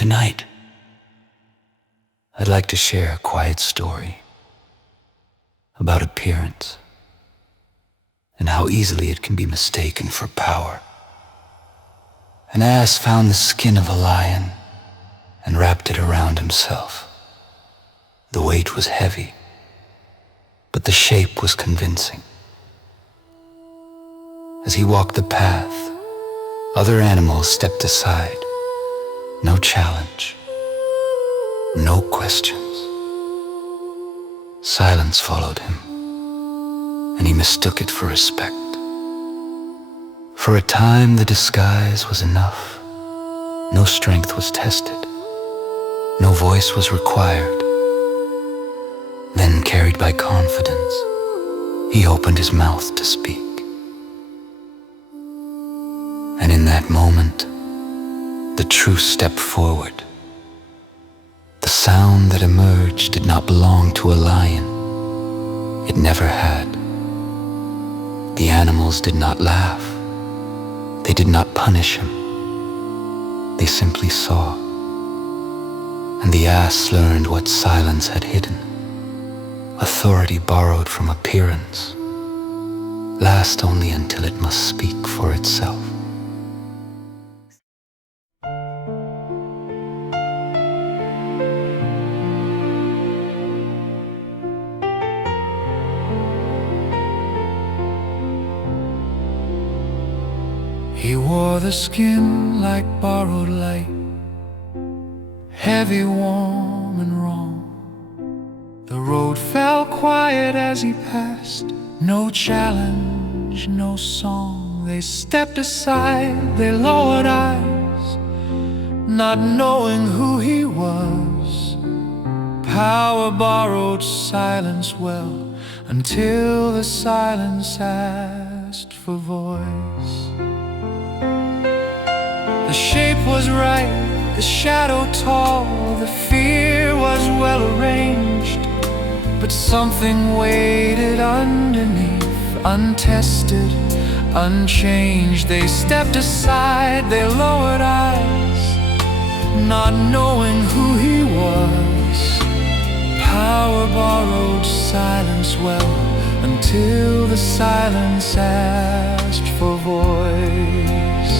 Tonight, I'd like to share a quiet story about appearance and how easily it can be mistaken for power. An ass found the skin of a lion and wrapped it around himself. The weight was heavy, but the shape was convincing. As he walked the path, other animals stepped aside. No challenge, no questions. Silence followed him, and he mistook it for respect. For a time, the disguise was enough. No strength was tested. No voice was required. Then, carried by confidence, he opened his mouth to speak. And in that moment, the truth stepped forward. The sound that emerged did not belong to a lion. It never had. The animals did not laugh. They did not punish him. They simply saw. And the ass learned what silence had hidden. Authority borrowed from appearance lasts only until it must speak for itself. He wore the skin like borrowed light, heavy, warm, and wrong. The road fell quiet as he passed. No challenge, no song. They stepped aside, they lowered eyes, not knowing who he was. Power borrowed silence well, until the silence asked for voice. The shape was right, the shadow tall, the fear was well arranged. But something waited underneath, untested, unchanged. They stepped aside, they lowered eyes, not knowing who he was. Power borrowed silence well, until the silence asked for voice.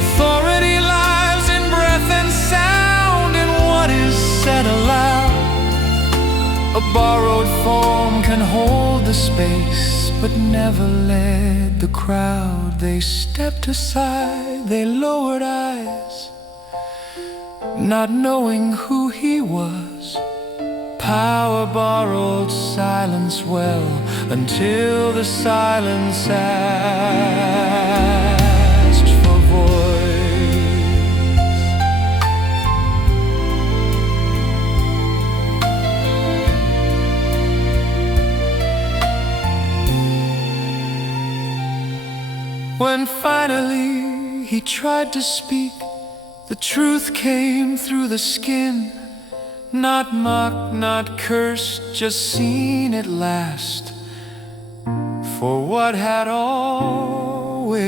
Authority lies in breath and sound, in what is said aloud. A borrowed form can hold the space, but never led the crowd. They stepped aside, they lowered eyes, not knowing who he was. Power borrowed silence well, until the silence asked for voice. When finally he tried to speak, the truth came through the skin. Not mocked, not cursed, just seen at last for what had always